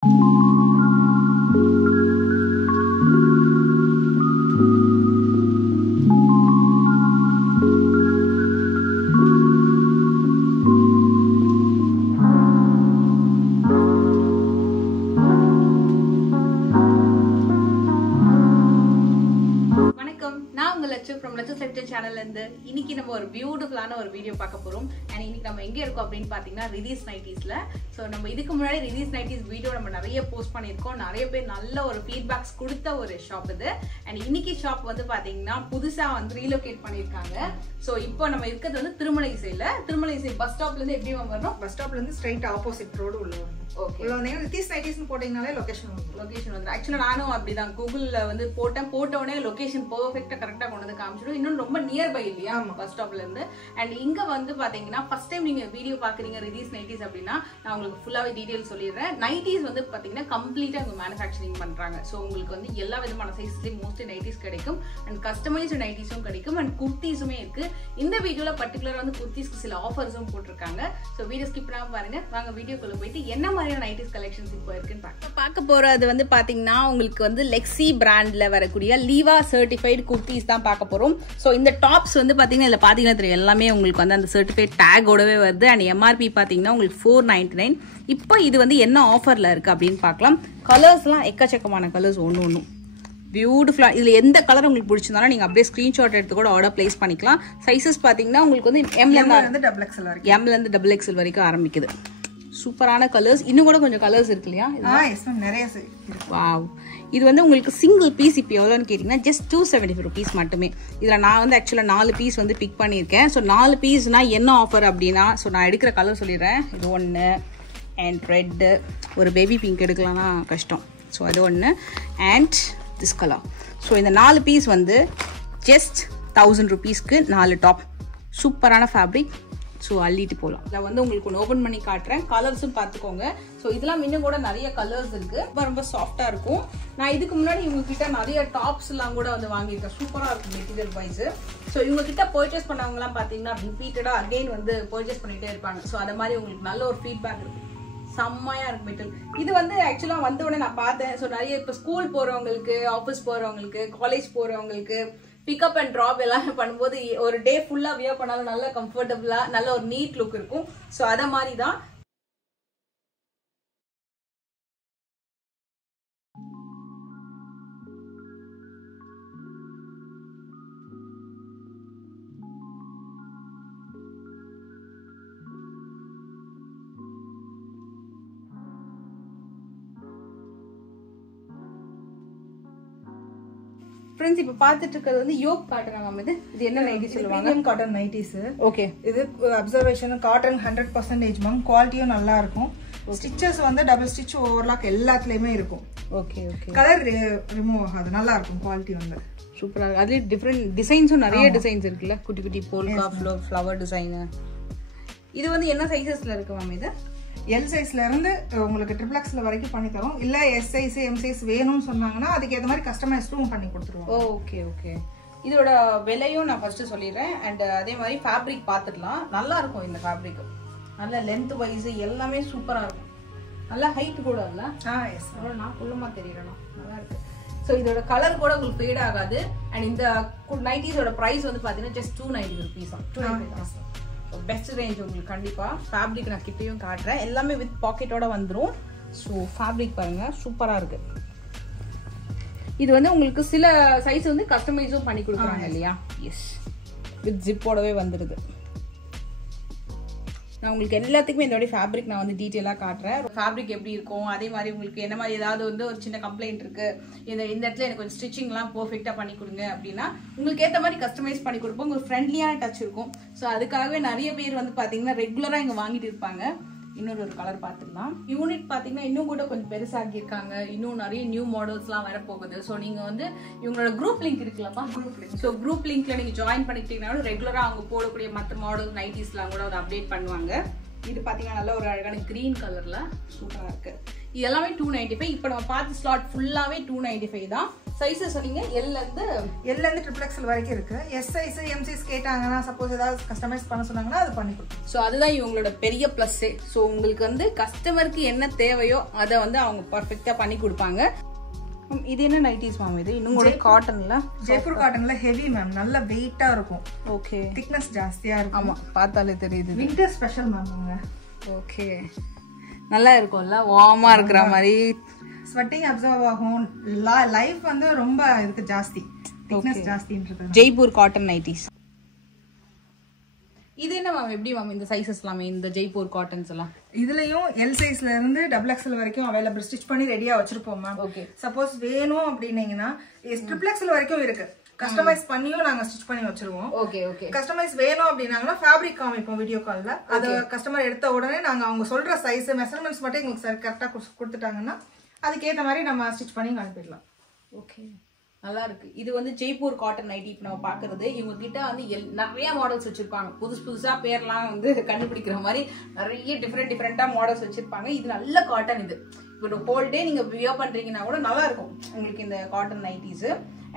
from Let's Select channel இன்னைக்கு நம்ம ஒரு பியூட்டிஃபுல்லான ஒரு வீடியோ பார்க்க போறோம். and இன்னைக்கு நம்ம எங்க இருக்கோம் அப்படினு பாத்தீங்கன்னா ரிதீஸ் நைட்டிஸ்ல. சோ நம்ம இதுக்கு முன்னாடி ரிதீஸ் நைட்டிஸ் வீடியோ நம்ம நிறைய போஸ்ட் பண்ணிருக்கோம். நிறைய பேர் நல்ல ஒரு ஃபீட்பேக்ஸ் கொடுத்த ஒரு ஷாப் இது. and இன்னைக்கு ஷாப் வந்து பாத்தீங்கன்னா புதுசா வந்து ரீலோகேட் பண்ணிருக்காங்க. சோ இப்போ நம்ம இருக்கிறது வந்து திருமலைசைல. திருமலைசை பஸ் ஸ்டாப்ல இருந்து எப்படி வரணும்? பஸ் ஸ்டாப்ல இருந்து ஸ்ட்ரைட் ஆப்போசிட் ரோடு உள்ள வரணும். ஓகே. உள்ள வந்தீங்கன்னா ரிதீஸ் நைட்டிஸ்னு போடிங்கனாலே லொகேஷன் வந்து ஆக்சுவலா நானும் அப்படிதான் கூகுள்ல வந்து போட்டோனே லொகேஷன் பெர்ஃபெக்ட்டா கரெக்ட்டா கொண்டு வந்து காமிச்சிடும். இன்னும் ரொம்ப நியர் பை இல்லையா பஸ் ஸ்டாப்ல இருந்து. அண்ட் இங்க வந்து பாத்தீங்கன்னா ஃபர்ஸ்ட் டைம் நீங்க வீடியோ பாக்குறீங்க ரிதீஸ் நைட்டிஸ் அப்படின்னா நான் உங்களுக்கு ஃபுல்லாவே டீடைல் சொல்லிடுறேன். நைட்டிஸ் வந்து பாத்தீங்கன்னா கம்ப்ளீட்டா இங்க மேனுஃபேக்சரிங் பண்றாங்க. சோ உங்களுக்கு வந்து எல்லா விதமான சைஸ்லயும் மோஸ்ட்லி நைட்டிஸ் கிடைக்கும். அண்ட் கஸ்டமைஸ்டு நைட்டிஸும் கிடைக்கும். அண்ட் குர்த்திஸுமே இருக்கு. இந்த வீடியோல பர்டிகுலரா வந்து குர்த்திஸ்க்கு சில ஆஃபர்ஸும் போட்டிருக்காங்க. சோ வீடியோ ஸ்கிப் பண்ணாம பாருங்க. வாங்க வீடியோக்குள்ள போயிட்டு என்ன மாதிரியான நைட்டிஸ் கலெக்ஷன்ஸ் இப்போ இருக்குன்னு பார்க்க போறது வந்து பாத்தீங்கன்னா உங்களுக்கு வந்து லெக்ஸி பிராண்ட்ல வரக்கூடிய லீவா சர்டிஃபைட் குர்த்திஸ் தான் பார்க்க போறோம். சோ இந்த டாப்ஸ் வந்து பாத்தீங்கன்னா இதுல பாத்தீங்கன்னா தெரியும் எல்லாமே உங்களுக்கு வந்து அந்த சர்டிஃபைட் டேகோடவே வருது. அண்ட் எம்ஆர்பி பாத்தீங்கன்னா உங்களுக்கு 499. இப்போ இது வந்து என்ன ஆஃபர்ல இருக்கு அப்படின்னு பார்க்கலாம். கலர்ஸ்லாம் எக்கச்சக்கமான கலர்ஸ் ஒன்னும் பியூட்டிஃபுல்லா. இதுல எந்த கலர் உங்களுக்கு பிடிச்சிருந்தாலும் நீங்க அப்படியே ஸ்கிரீன்ஷாட் எடுத்து கூட ஆர்டர் பிளேஸ் பண்ணிக்கலாம். சைசஸ் பாத்தீங்கன்னா உங்களுக்கு வந்து எம்ல இருந்து டபுள் எக்ஸ்எல் வரைக்கும் ஆரம்பிக்குது. சூப்பரான கலர்ஸ். இன்னும் கூட கொஞ்சம் கலர்ஸ் இருக்கு இல்லையா? நிறைய. வாவ். இது வந்து உங்களுக்கு சிங்கிள் பீஸ் இப்போ எவ்வளோன்னு கேட்டிங்கன்னா ஜஸ்ட் 275 rupees மட்டுமே. இதில் நான் வந்து ஆக்சுவலாக 4 பீஸ் வந்து பிக் பண்ணியிருக்கேன். ஸோ 4 பீஸ்னா என்ன ஆஃபர் அப்படின்னா ஸோ நான் எடுக்கிற கலர் சொல்லிடுறேன். இது ஒன்று அண்ட் ரெட்டு, ஒரு பேபி பிங்க் எடுக்கலாம்னா கஷ்டம். ஸோ அது ஒன்று அண்ட் திஸ் கலர். ஸோ இந்த 4 பீஸ் வந்து ஜஸ்ட் 1000 rupeesக்கு 4 டாப். சூப்பரான ஃபேப்ரிக். ஸோ அள்ளிட்டு போகலாம். இதில் வந்து உங்களுக்கு ஒன்று ஓப்பன் பண்ணி காட்டுறேன். கலர்ஸும் பார்த்துக்கோங்க. ஸோ இதெல்லாம் இன்னும் கூட நிறைய கலர்ஸ் இருக்கு. ரொம்ப ரொம்ப சாஃப்டா இருக்கும். நான் இதுக்கு முன்னாடி இவங்க கிட்ட நிறைய டாப்ஸ் எல்லாம் கூட வந்து வாங்கியிருக்கேன். சூப்பரா இருக்கும் மெட்டீரியல் வைஸ். ஸோ இவங்க கிட்ட பர்ச்சேஸ் பண்ணவங்க எல்லாம் பாத்தீங்கன்னா ரிப்பீட்டடா அகைன் வந்து பர்ச்சேஸ் பண்ணிட்டே இருப்பாங்க. ஸோ அது மாதிரி உங்களுக்கு நல்ல ஒரு ஃபீட்பேக் இருக்கு. செம்மையா இருக்கு மெட்டீரியல். இது வந்து ஆக்சுவலா வந்த உடனே நான் பார்த்தேன். ஸோ நிறைய இப்போ ஸ்கூல் போறவங்களுக்கு, ஆஃபீஸ் போறவங்களுக்கு, காலேஜ் போறவங்களுக்கு பிக்கப் அண்ட் ட்ராப் எல்லாமே பண்ணும்போது ஒரு டே ஃபுல்லா வியர் பண்ணாலும் நல்ல கம்ஃபர்டபுளா நல்ல ஒரு நீட் லுக் இருக்கும். ஸோ அத மாதிரி தான். ஃப்ரெண்ட்ஸ் இப்போ பார்த்துட்டு இருக்கிறது வந்து யோக் காட்டன் மேம். இது என்ன நைட்டி சொல்லுவாங்க? Premium cotton nighties. ஓகே. இது அப்சர்வேஷன் காட்டன் 100% மேம். குவாலிட்டியும் நல்லா இருக்கும். ஸ்டிச்சஸ் வந்து டபுள் ஸ்டிச் ஓவர்லாக் எல்லாத்துலயுமே இருக்கும். Okay okay. கலர் ரிமூவ் ஆகாது. நல்லா இருக்கும் குவாலிட்டி வந்து. சூப்பரா இருக்கு. அதுல டிஃபரெண்ட் டிசைன்ஸும் நிறைய டிசைன்ஸ் இருக்குல்ல. குட்டி குட்டி போல்கா ஃப்ளவர் டிசைன். இது வந்து என்ன சைஸஸ்ல இருக்கு மேம்? இது எல் சைஸ்ல இருந்து உங்களுக்கு XXL வரைக்கும் பண்ணி தரோம். இல்ல எஸ் சைஸ் எம் சைஸ் வேணும்னு சொன்னாங்கன்னா அதுக்கு ஏற்ற மாதிரி கஸ்டமைஸ்டும் பண்ணி கொடுத்துருவோம். Okay okay. இதோட விலையும் நான் ஃபர்ஸ்ட் சொல்லிடுறேன். அண்ட் அதே மாதிரி ஃபேப்ரிக் பார்த்துடலாம். நல்லா இருக்கும் இந்த ஃபேப்ரிக். நல்ல லென்த் வைஸ் எல்லாமே சூப்பரா இருக்கும். நல்ல ஹைட் கூட இல்ல? எஸ். நான் குள்ளமா தெரியறேனா? நல்லா இருக்கு. ஸோ இதோட கலர் கூட உங்களுக்கு ஃபேட் ஆகாது. அண்ட் இந்த நைட்டிஸோட பிரைஸ் வந்து பாத்தீங்கன்னா ஜஸ்ட் 290 rupees. 290. பெஸ்ட் ரேஞ்ச் உங்களுக்கு கண்டிப்பா. ஃபேப்ரிக் நான் கிட்டையும் காட்டுறேன். எல்லாமே வித் பாக்கெட்டோட வந்துடும். ஸோ ஃபேப்ரிக் பாருங்க சூப்பரா இருக்கு. இது வந்து உங்களுக்கு சில சைஸ் வந்து கஸ்டமைஸும் பண்ணி கொடுக்குறாங்க இல்லையா? எஸ். வித் ஜிப்போடவே வந்துடுது. நான் உங்களுக்கு எல்லாத்துக்குமே இந்த ஃபேப்ரிக் நான் வந்து டீட்டெயிலாக காட்டுறேன். ஃபேப்ரிக் எப்படி இருக்கும், அதே மாதிரி உங்களுக்கு என்ன மாதிரி ஏதாவது வந்து ஒரு சின்ன கம்ப்ளைண்ட் இருக்கு, இந்த இடத்துல எனக்கு கொஞ்சம் ஸ்டிச்சிங்லாம் பர்ஃபெக்டாக பண்ணி கொடுங்க அப்படின்னா உங்களுக்கு ஏற்ற மாதிரி கஸ்டமைஸ் பண்ணி கொடுப்போம். உங்களுக்கு ஃப்ரெண்ட்லியான டச் இருக்கும். ஸோ அதுக்காகவே நிறைய பேர் வந்து பார்த்தீங்கன்னா ரெகுலராக இங்கே வாங்கிட்டு இருப்பாங்க. இன்னொரு ஒரு கலர் பார்த்துக்கலாம். யூனிட் பார்த்தீங்கன்னா இன்னும் கூட கொஞ்சம் பெருசாகியிருக்காங்க. இன்னும் நிறைய நியூ மாடல்ஸ்லாம் வரப்போகுது. ஸோ நீங்கள் வந்து இவங்களோட குரூப் லிங்க் இருக்குல்லப்பா, ஸோ குரூப் லிங்க்ல நீங்கள் ஜாயின் பண்ணிக்கிட்டீங்கன்னா ரெகுலராக அவங்க போடக்கூடிய மற்ற மாடல் நைட்டிஸ்லாம் கூட அதை அப்டேட் பண்ணுவாங்க. இது பார்த்தீங்கன்னா நல்ல ஒரு அழகான கிரீன் கலர்ல சூப்பராக இருக்கு. இது எல்லாமே 295. இப்போ நம்ம பார்த்து ஸ்லாட் ஃபுல்லாவே 295 தான். சைஸஸ் சொன்னீங்க L இருந்து XXL வரைக்கும் இருக்கு. எஸ் சைஸ் எம் சைஸ் கேட்டாங்கன்னா சப்போஸ் ஏதாவது கஸ்டமைஸ் பண்ண சொன்னாங்கன்னா அது பண்ணி கொடுப்போம். ஸோ அதுதான் இவங்களோட பெரிய பிளஸ். ஸோ உங்களுக்கு வந்து கஸ்டமருக்கு என்ன தேவையோ அதை வந்து அவங்க பர்ஃபெக்டா பண்ணி கொடுப்பாங்க. இது என்ன நைட்டிஸ் மேம்? இது இன்னும் கூட காட்டன்ல, ஜெய்ப்பூர் காட்டன்ல ஹெவி மேம், நல்ல வெயிட்டா இருக்கும். ஓகே, திக்னஸ் ஜாஸ்தியா இருக்கும். ஆமா பார்த்தாலே தெரியுது. Winter special ma'am. ஓகே, நல்லா இருக்கும்ல, வார்மா இருக்கிற மாதிரி. ஸ்வெட்டிங் அப்சர்வ் ஆகும். லைஃப் வந்து ரொம்ப இதுக்கு ஜாஸ்தி, திக்னஸ் ஜாஸ்தின்றது. Jaipur cotton nighties. இது என்ன மேம், எப்படி மேம் இந்த சைஸஸ் எல்லாமே, இந்த ஜெய்ப்பூர் காட்டன்ஸ் எல்லாம்? இதுலயும் எல் சைஸ்ல இருந்து XXL வரைக்கும் அவைலபிள், ஸ்டிச் பண்ணி ரெடியா வச்சிருப்போம் மேம். ஓகே, சப்போஸ் வேணும் அப்படின்னீங்கன்னா XXL வரைக்கும் இருக்கு. கஸ்டமைஸ் பண்ணியும் நாங்க ஸ்டிச் பண்ணி வச்சிருவோம். Okay okay. கஸ்டமைஸ் வேணும் அப்படின்னாங்கன்னா ஃபேப்ரிக் காமிப்போம் வீடியோ கால்ல. அது கஸ்டமர் எடுத்த உடனே நாங்க அவங்க சொல்ற சைஸ் மெஷர்மெண்ட்ஸ் மட்டும் எங்களுக்கு கரெக்டா கொடுத்துட்டாங்கன்னா அதுக்கேற்ற மாதிரி நம்ம ஸ்டிச் பண்ணி அனுப்பிடலாம். ஓகே, நல்லா இருக்கு. இது வந்து ஜெய்ப்பூர் காட்டன் நைட்டி. இப்போ நம்ம பாக்குறது இவங்க கிட்ட வந்து நிறைய மாடல்ஸ் வச்சிருப்பாங்க. புதுசா பேர்லாம் வந்து கண்டுபிடிக்கிற மாதிரி நிறைய டிஃப்ரெண்டா மாடல்ஸ் வச்சிருப்பாங்க. இது நல்ல காட்டன். இது இப்போ ஹோல் டே நீங்க வியர் பண்றீங்கன்னா கூட நல்லா இருக்கும் உங்களுக்கு இந்த காட்டன் நைட்டிஸ்.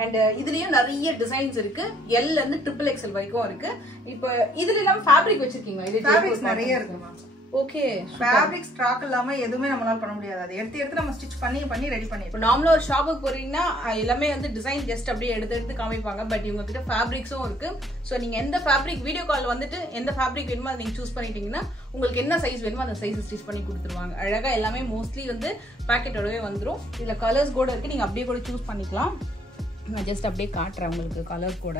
அண்ட் இதுலயும் நிறைய டிசைன்ஸ் இருக்கு. L இருந்து XXL வரைக்கும் இருக்கு. இப்போ இதுல எல்லாம் ஃபேப்ரிக் வச்சிருக்கீங்களா? இது ஃபேப்ரிக்ஸ் நிறைய இருக்கு மேம். ஓகே, ஃபேப்ரிக் ஸ்டாக் இல்லாம எதுவுமே நம்மளால பண்ண முடியாது. அது எடுத்து நம்ம ஸ்டிச் பண்ணி ரெடி பண்ணி. இப்போ நார்மலா ஒரு ஷாப்புக்கு போறீங்கன்னா எல்லாமே வந்து டிசைன் ஜஸ்ட் அப்படியே எடுத்து காமிப்பாங்க. பட் இவங்க கிட்ட ஃபேப்ரிக்ஸும் இருக்கு. ஸோ நீங்க எந்த ஃபேப்ரிக் வீடியோ கால் வந்துட்டு எந்த ஃபேப்ரிக் வேணுமோ அதை நீங்க சூஸ் பண்ணிட்டீங்கன்னா உங்களுக்கு என்ன சைஸ் வேணுமோ அந்த சைஸ் ஸ்டிச் பண்ணி கொடுத்துருவாங்க. அழகா எல்லாமே மோஸ்ட்லி வந்து பேக்கெட்டோடவே வந்துடும். இதுல கலர்ஸ் கூட இருக்கு, நீங்க அப்படியே கூட சூஸ் பண்ணிக்கலாம். நான் ஜஸ்ட் அப்படியே காட்டுறேன் உங்களுக்கு கலர்ஸ் கூட.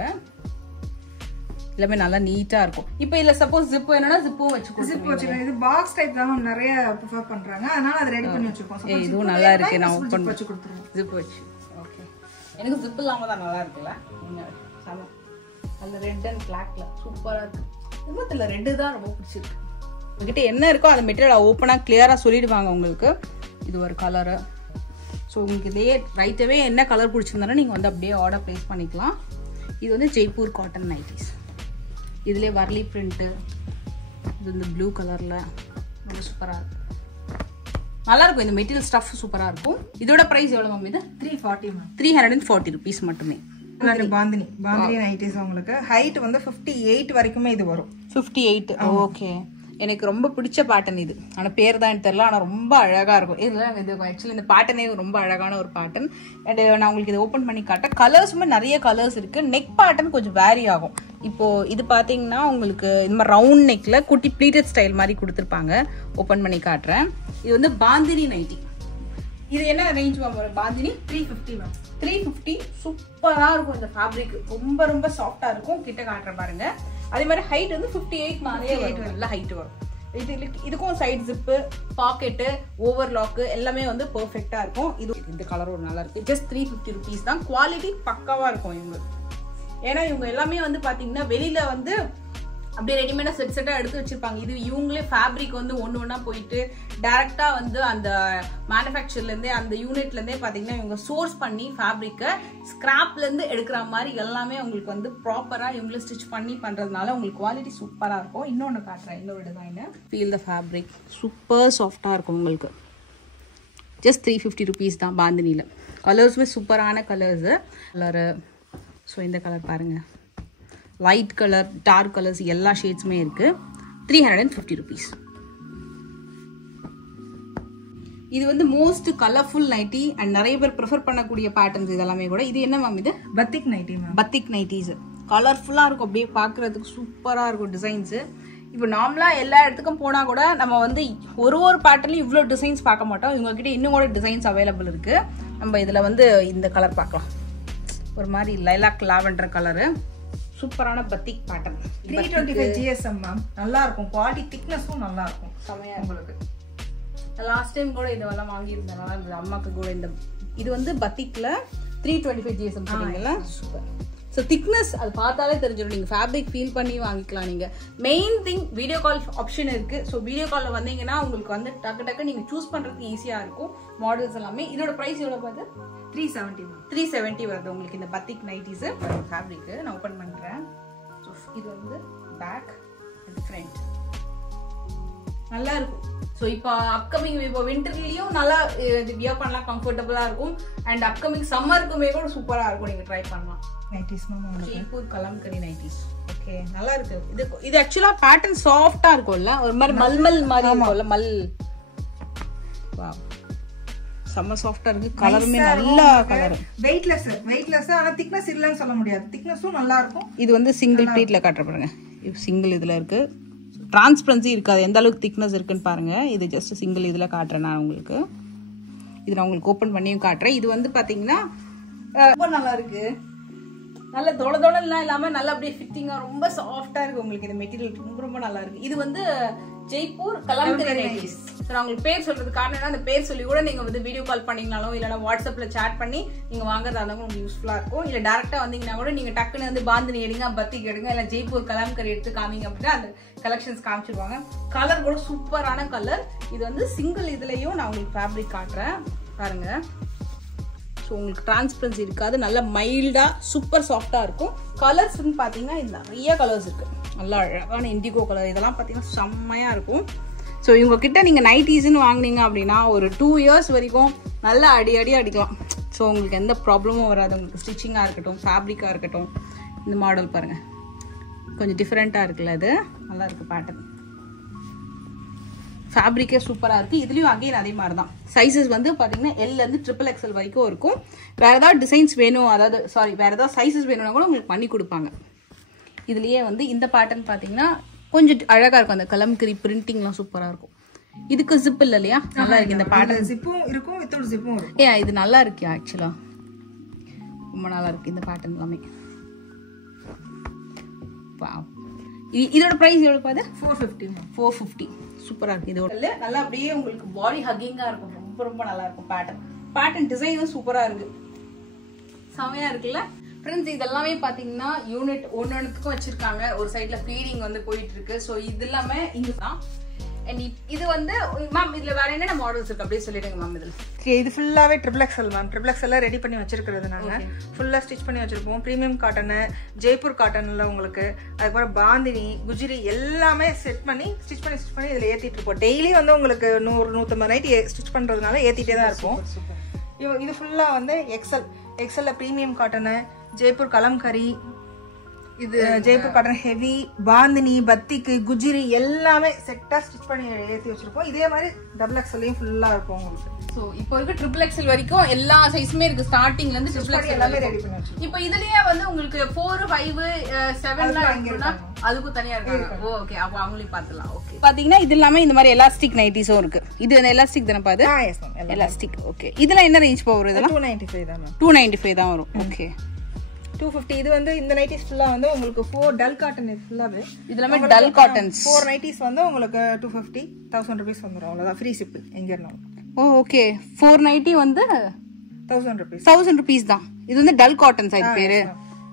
எல்லாமே நல்லா நீட்டா இருக்கும். இப்போ இல்ல சப்போஸ் ஜிப் வேணும்னா ஜிப்பும் வச்சுக்கோங்க. இது பாக்ஸ் டைப் தான் நிறைய ப்ரிஃபர் பண்றாங்க, அதனால அது ரெடி பண்ணி வச்சிருக்கோம். இதுவும் நல்லா இருக்கு. நான் ஓபன் வச்சு கொடுத்துறேன். ஜிப் வச்சு. ஓகே, எனக்கு ஜிப் இல்லாம தான் நல்லா இருக்குல்ல. சம நல்ல ரெட் அண்ட் பிளாக்ல சூப்பரா இருக்கு. இதுல ரெட் தான் ரொம்ப பிடிச்சிருக்கு. உங்ககிட்ட என்ன இருக்கோ அந்த மெட்டீரியல் ஓப்பனா கிளியரா சொல்லிடுவாங்க உங்களுக்கு. இது ஒரு கலரு. ஸோ உங்களுக்கு இதே ரைட்டாவே என்ன கலர் பிடிச்சிருந்தாலும் நீங்க வந்து அப்படியே ஆர்டர் பிளேஸ் பண்ணிக்கலாம். இது வந்து ஜெய்ப்பூர் காட்டன் நைட்டிஸ். இதுலேயே வர்லி பிரிண்ட்டு, இது இந்த ப்ளூ கலரில் ரொம்ப சூப்பராக இருக்கும். நல்லாயிருக்கும். இந்த மெட்டீரியல் ஸ்டஃப் சூப்பராக இருக்கும். இதோட ப்ரைஸ் எவ்வளோ மேம்? இது 340 மேம். 340 rupees மட்டுமே. பாந்தினி நைட்டிஸ் உங்களுக்கு ஹைட் வந்து 58 வரைக்குமே இது வரும். 58. ஓகே, எனக்கு ரொம்ப பிடிச்ச பேட்டர்ன் இது. ஆனால் பேர் தான் எனக்கு தெரியல, ஆனால் ரொம்ப அழகாக இருக்கும். இதெல்லாம் இது ஆக்சுவலி இந்த பேட்டர்னே ரொம்ப அழகான ஒரு பேட்டர்ன். அண்ட் நான் உங்களுக்கு இதை ஓப்பன் பண்ணி காட்டேன். கலர்ஸுமே நிறைய கலர்ஸ் இருக்கு. நெக் பேட்டர்ன் கொஞ்சம் வேரி ஆகும். இப்போ இது பார்த்தீங்கன்னா உங்களுக்கு இந்த மாதிரி ரவுண்ட் நெக்ல குட்டி ப்ளீட்டட் ஸ்டைல் மாதிரி கொடுத்துருப்பாங்க. ஓப்பன் பண்ணி காட்டுறேன். இது வந்து பாந்தினி நைட்டி. இது என்ன ரேஞ்ச் வரும்? பாந்தினி 350 மேம். 350. சூப்பரா இருக்கும். இந்த ஃபேப்ரிக் ரொம்ப ரொம்ப சாஃப்டா இருக்கும். கிட்ட காட்டுறேன் பாருங்க. அதே மாதிரி ஹைட் வந்து 58 நல்ல ஹைட் வரும். இதுக்கும் சைட் ஜிப்பு, பாக்கெட்டு, ஓவர்லாக்கு எல்லாமே வந்து பெர்ஃபெக்ட்டா இருக்கும். இது இந்த கலர் ஒரு நல்லா இருக்கு. ஜஸ்ட் 350 rupees தான். குவாலிட்டி பக்காவா இருக்கும் இவங்க. ஏன்னா இவங்க எல்லாமே வந்து பாத்தீங்கன்னா வெளியில வந்து அப்படியே ரெடிமேடா செட்டா எடுத்து வச்சிருப்பாங்க. இது இவங்களே ஃபேப்ரிக் வந்து ஒண்ணா போயிட்டு டைரக்டா வந்து அந்த மேனுஃபேக்சர்ல இருந்தே அந்த யூனிட்ல இருந்தே பாத்தீங்கன்னா இவங்க சோர்ஸ் பண்ணி ஃபேப்ரிக்கை ஸ்கிராப்ல இருந்து எடுக்கிற மாதிரி எல்லாமே உங்களுக்கு வந்து ப்ராப்பரா இவங்களே ஸ்டிச் பண்ணி பண்றதுனால உங்களுக்கு குவாலிட்டி சூப்பரா இருக்கும். இன்னொன்னு காட்டுறேன், இன்னொரு design. Feel the fabric super சாஃப்டா இருக்கும் உங்களுக்கு. ஜஸ்ட் 350 rupees தான் பாந்தினில. கலர்ஸுமே சூப்பரான கலர்ஸ். கலரு ஸோ இந்த கலர் பாருங்க, லைட் கலர், டார்க் கலர்ஸ் எல்லா ஷேட்ஸுமே இருக்கு. 350 rupees. இது வந்து மோஸ்ட் கலர்ஃபுல் நைட்டி அண்ட் நிறைய பேர் ப்ரிஃபர் பண்ணக்கூடிய பேட்டர்ன்ஸ் இதெல்லாமே கூட. இது என்ன மேம்? இது பத்திக் நைட்டி மேம். பத்திக் நைட்டிஸ் கலர்ஃபுல்லா இருக்கும். அப்படியே பாக்குறதுக்கு சூப்பரா இருக்கும் டிசைன்ஸ். இப்போ நார்மலா எல்லா இடத்துக்கும் போனா கூட நம்ம வந்து ஒரு பேட்டர்ன்லயும் இவ்வளவு டிசைன்ஸ் பார்க்க மாட்டோம். இவங்க கிட்ட இன்னும் கூட டிசைன்ஸ் அவைலபிள் இருக்கு. நம்ம இதுல வந்து இந்த கலர் பார்க்கலாம். ஒரு மாதிரி லைலாக் லாவெண்டர் கலரு. சூப்பரான பத்திக் பேட்டர்ன். 325 GSM ma'am. நல்லா இருக்கும். குவாலிட்டி திக்னஸும் நல்லா இருக்கும். செமையா உங்களுக்கு. லாஸ்ட் டைம் கூட இதெல்லாம் வாங்கியிருந்தேன். நல்லா இருந்தது அம்மாக்கு கூட. இந்த இது வந்து பத்திக்ல 325 GSM சொன்னீங்கல்ல, சூப்பர். ஸோ திக்னஸ் அது பார்த்தாலே தெரிஞ்சிடும். நீங்கள் ஃபேப்ரிக் ஃபீல் பண்ணி வாங்கிக்கலாம். நீங்கள் main thing video call option இருக்கு. ஸோ வீடியோ காலில் வந்தீங்கன்னா உங்களுக்கு வந்து டக்கு நீங்கள் சூஸ் பண்ணுறதுக்கு ஈஸியாக இருக்கும் மாடல்ஸ் எல்லாமே. இதோட ப்ரைஸ் எவ்வளோ பார்த்து? 370 வருது உங்களுக்கு இந்த பத்திக் நைட்டிஸ் ஃபேப்ரிக். நான் ஓப்பன் பண்ணுறேன். ஸோ இது வந்து பேக் அண்ட் ஃப்ரண்ட். நல்லா இருக்கும். ஸோ இப்போ அப்கமிங் இப்போ விண்டர்லயும் நல்லா வியர் பண்ணலாம், கம்ஃபர்டபுளா இருக்கும். அண்ட் அப்கமிங் சம்மருக்குமே கூட சூப்பரா இருக்கும், நீங்க ட்ரை பண்ணலாம். Nighties Jaipur kalamkari nighties. Okay, நல்லா இருக்கு. இது ஆக்சுவலா பேட்டர்ன் சாஃப்டா இருக்கும்ல, ஒரு மாதிரி மல்மல் மாதிரி இருக்கும்ல, மல். வாவ், செம்ம சாஃப்டா இருக்கு. கலருமே நல்ல கலர். வெயிட்லெஸ் ஆனா திக்னஸ் இல்லன்னு சொல்ல முடியாது. திக்னஸும் நல்லா இருக்கும். இது வந்து சிங்கிள் ப்ளீட்ல காட்டுற பாருங்க. இது சிங்கிள் இதுல இருக்கு. டிரான்ஸ்பரன்சி இருக்காது, எந்த அளவுக்கு திக்னஸ் இருக்குன்னு பாருங்க. இது ஜஸ்ட் சிங்கிள் இதுல காட்டுறேன் நான் உங்களுக்கு. இது நான் உங்களுக்கு ஓபன் பண்ணியும் காட்டுறேன். இது வந்து பாத்தீங்கன்னா ரொம்ப நல்லா இருக்கு. நல்ல தொளதொளலாம் இல்லாம நல்லா அப்படியே ஃபிட்டிங்கா ரொம்ப சாஃப்டா இருக்கு. உங்களுக்கு இந்த மெட்டீரியல் ரொம்ப ரொம்ப நல்லா இருக்கு. இது வந்து ஜெய்ப்பூர் கலம்கரி நைட்டிஸ். நான் உங்களுக்கு பேர் சொல்றது காரணம் அந்த பேர் சொல்லி கூட நீங்க வந்து வீடியோ கால் பண்ணீங்கனாலும் இல்லைன்னா வாட்ஸ்அப்ல சேட் பண்ணி நீங்க வாங்குறதா இருந்தாலும் உங்களுக்கு யூஸ்ஃபுல்லா இருக்கும். இல்ல டேரக்டா வந்தீங்கன்னா கூட நீங்க டக்குன்னு வந்து பாந்தினி எடுங்க, பத்திக்கு எடுங்க, இல்ல ஜெய்ப்பூர் கலம்கரி எடுத்து காமிங்க அப்படின்னா அந்த கலெக்ஷன்ஸ் காமிச்சிருவாங்க. கலர் கூட சூப்பரான கலர். இது வந்து சிங்கிள் இதுலயும் நான் உங்களுக்கு ஃபேப்ரிக் காட்டுறேன் பாருங்க. ஸோ உங்களுக்கு டிரான்ஸ்பரன்சி இருக்காது, நல்ல மைல்டா சூப்பர் சாஃப்டா இருக்கும். கலர்ஸ்ன்னு பாத்தீங்கன்னா இது நிறைய கலர்ஸ் இருக்கு. நல்லா அழகான இண்டிகோ கலர், இதெல்லாம் பாத்தீங்கன்னா செம்மையா இருக்கும். ஸோ இவங்க கிட்ட நீங்க நைட்டிஸ்ன்னு வாங்கினீங்க அப்படின்னா ஒரு 2 years வரைக்கும் நல்லா அடிக்கலாம். ஸோ உங்களுக்கு எந்த ப்ராப்ளமும் வராது. உங்களுக்கு ஸ்டிச்சிங்கா இருக்கட்டும், ஃபேப்ரிக்கா இருக்கட்டும். இந்த மாடல் பாருங்க, கொஞ்சம் டிஃப்ரெண்டா இருக்குல்ல, இது நல்லா இருக்கு. பேட்டர்ன் ஃபேப்ரிக்கே சூப்பரா இருக்கு. இதுலயும் அகைன் அதே மாதிரி தான். சைஸஸ் வந்து பாத்தீங்கன்னா L இருந்து XXL வரைக்கும் இருக்கும். வேற ஏதாவது டிசைன்ஸ் வேணும், அதாவது வேற ஏதாவது சைஸஸ் வேணும்னா கூட உங்களுக்கு பண்ணி கொடுப்பாங்க. இதுலயே வந்து இந்த பேட்டர்ன் பாத்தீங்கன்னா கொஞ்சம் அழகா இருக்கும். அந்த கலம்கரி பிரிண்டிங்லாம் சூப்பரா இருக்கும். இதுக்கு ஜிப் இல்ல இல்லையா, நல்லா இருக்கு. இந்த பேட்டர்ன் ஜிப்பும் இருக்கும், வித்தவுட் ஜிப்பும் இருக்கும். ஏன் இது நல்லா இருக்கு, ஆக்சுவலா ரொம்ப நல்லா இருக்கு இந்த பேட்டர்ன் எல்லாமே. வாவ், இதோட பிரைஸ் எவ்வளவு பாது? 450. சூப்பரா இருக்கு. இதோட நல்லா அப்படியே உங்களுக்கு பாடி ஹக்கிங்கா இருக்கும். ரொம்ப ரொம்ப நல்லா இருக்கும். பேட்டர்ன் டிசைனும் சூப்பரா இருக்கு, செமையா இருக்குல்ல ஃப்ரெண்ட்ஸ். இதெல்லாமே பாத்தீங்கன்னா யூனிட் ஒன்னொன்னுக்கும் வச்சிருக்காங்க. ஒரு சைட்ல ஃபீடிங் வந்து போயிட்டு இருக்கு. ஸோ இது எல்லாமே இங்கதான். இது வந்து மேம் இதுல வேற என்னென்ன மாடல்ஸ் இருக்கு அப்படியே சொல்லிடுங்க மேம். இதுல இது ஃபுல்லாவே XXL மேம். XXL ரெடி பண்ணி வச்சிருக்கிறது நாங்க. ஃபுல்லா ஸ்டிச் பண்ணி வச்சிருப்போம். பிரீமியம் காட்டன், ஜெய்ப்பூர் காட்டன்ல உங்களுக்கு, அதுக்கப்புறம் பாந்தினி, குஜிரி எல்லாமே செட் பண்ணி ஸ்டிச் பண்ணி இதுல ஏத்திட்டு இருப்போம். டெய்லி வந்து உங்களுக்கு 100-150 நைட்டி ஸ்டிச் பண்றதுனால ஏத்திட்டே தான் இருக்கும். இது ஃபுல்லா வந்து XL premium cotton, Jaipur kalamkari, இது ஜெய்ப்பூர் காட்டன் ஹெவி, பாந்தினி, பத்திக்கு, குஜிரி எல்லாமே செட்டா ஸ்டிச் பண்ணி ஏத்தி வச்சிருப்போம். இதே மாதிரி XXLயும் ஃபுல்லா இருக்கும் உங்களுக்கு. சோ இப்போ இருக்கு XXL வரைக்கும் எல்லா சைஸுமே இருக்கு. ஸ்டார்டிங்ல இருந்து XXL எல்லாமே ரெடி பண்ணி வச்சிருக்கோம். இப்போ இதுலயே வந்து உங்களுக்கு 4, 5, 7 இருக்குன்னா அதுக்கு தனியா இருக்கு. ஓகே, அப்ப அவங்களையும் பாத்துலாம். ஓகே, பாத்தீங்கன்னா இது எல்லாமே இந்த மாதிரி எலாஸ்டிக் நைட்டிஸும் இருக்கு. இது எலாஸ்டிக் தானே பாது? Yes ma'am, elastic. ஓகே, இதெல்லாம் என்ன ரேஞ்ச் போகுது? இதெல்லாம் 295 தான் மேம். 295 தான் வரும். ஓகே, 250. இது வந்து இந்த நைட்டிஸ் ஃபுல்லா வந்து உங்களுக்கு 4 டல் காட்டன். இது ஃபுல்லாவே இதெல்லாம் டல் காட்டன்ஸ். 4 நைட்டிஸ் வந்து உங்களுக்கு 250, 1000 ரூபீஸ் வந்துரும். அவ்வளவுதான், ஃப்ரீ ஷிப்பிங் எங்க இருந்தாலும். ஓகே, 490 வந்து 1000 ரூபீஸ். 1000 ரூபீஸ் தான். இது வந்து டல் காட்டன்ஸ் இது பேரு.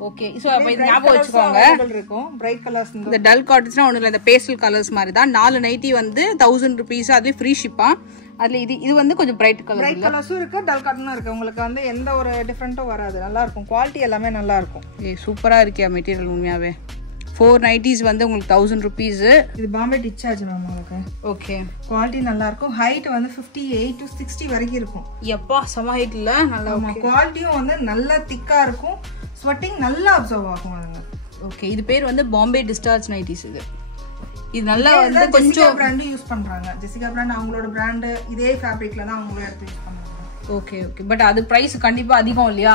ஓகே, சோ அப்ப இது ஞாபகம் வச்சுக்கோங்க. இருக்கும் பிரைட் கலர்ஸ். இந்த டல் காட்டன்ஸ்னா ஒண்ணு இல்ல, இந்த பேஸ்டல் கலர்ஸ் மாதிரி தான். 4 நைட்டி வந்து 1000 ரூபீஸ். அதுல ஃப்ரீ ஷிப்பா. அதுல இது வந்து கொஞ்சம் பிரைட் கலர்ஸும் இருக்கு, டல் காட்டனும் இருக்கு. உங்களுக்கு வந்து எந்த ஒரு டிஃபரெண்ட்டும் வராது. நல்லா இருக்கும். குவாலிட்டி எல்லாமே நல்லா இருக்கும். சூப்பரா இருக்கே மெட்டீரியல் உண்மையாவே. 4 நைட்டிஸ் வந்து உங்களுக்கு 1000 ரூபீஸ். இது பாம்பே டிச்சார்ஜ் மேம் உங்களுக்கு. ஓகே, குவாலிட்டி நல்லா இருக்கும். ஹைட் வந்து 58 to 60 வரைக்கும் இருக்கும். எப்பா செம ஹைட் இல்ல, நல்லா இருக்கும். குவாலிட்டியும் வந்து நல்லா திக்கா இருக்கும். ஸ்வெட்டிங் நல்லா அப்சர்வ் ஆகும் அதுங்க. ஓகே, இது பேர் வந்து பாம்பே டிஸ்சார்ஜ் நைட்டிஸ். இது நல்லா வந்து கொஞ்சம் பிராண்ட் யூஸ் பண்றாங்க. ஜெசிகா பிராண்ட் அவங்களோட பிராண்ட். இதே ஃபேப்ரிக்ல தான் அவங்க எடுத்து யூஸ் பண்றாங்க. ஓகே, பட் அது பிரைஸ் கண்டிப்பா அதிகம் இல்லையா?